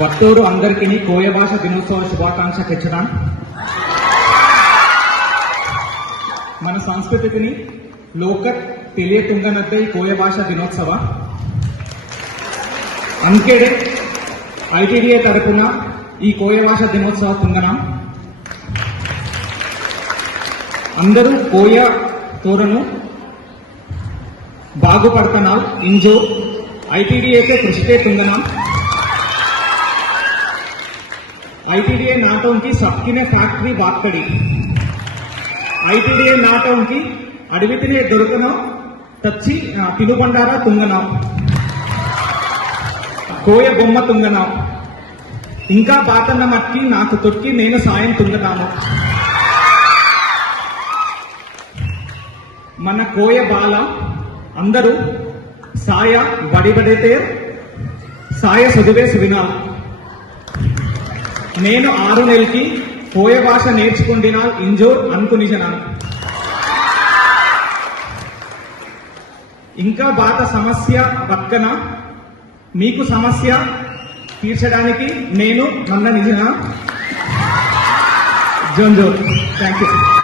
వట్టూరు అందరికీ కోయ భాష దినోత్సవ శుభాకాంక్ష తెచ్చడం. మన సంస్కృతిని లోక తెలియకుండానద్ద ఈ కోయ భాష దినోత్సవ. అంకేడే ఐటీడీఏ తరపున ఈ కోయ భాష దినోత్సవ తుంగన అందరూ కోయ తోరను బాగుపడతనాల్ ఇంజో ఐటీడీఏకే కృషికే తుంగనం ఐటీడీఏ నాటోంకి సబ్కినే ఫ్యాక్టరీ బాక్కడి. ఐటీడీఏ నాటోంకి అడవితినే దొరకను తచ్చి ఆ, తినుబండార తుంగనం. కోయ బొమ్మ తుంగనం. ఇంకా బాతన్న మట్టి నాకు తొక్కి నేను సాయం తుంగనాను మన కోయ బాల అందరూ సాయ బడిబడితే సాయ చదివే సువినాల్ నేను ఆరు నెలకి పోయే భాష నేర్చుకుంటున్నా ఇంజోర్ అనుకునిజనాను ఇంకా బాత సమస్య పక్కన మీకు సమస్య తీర్చడానికి నేను నన్న నిజనా? జోన్ జోన్. Thank you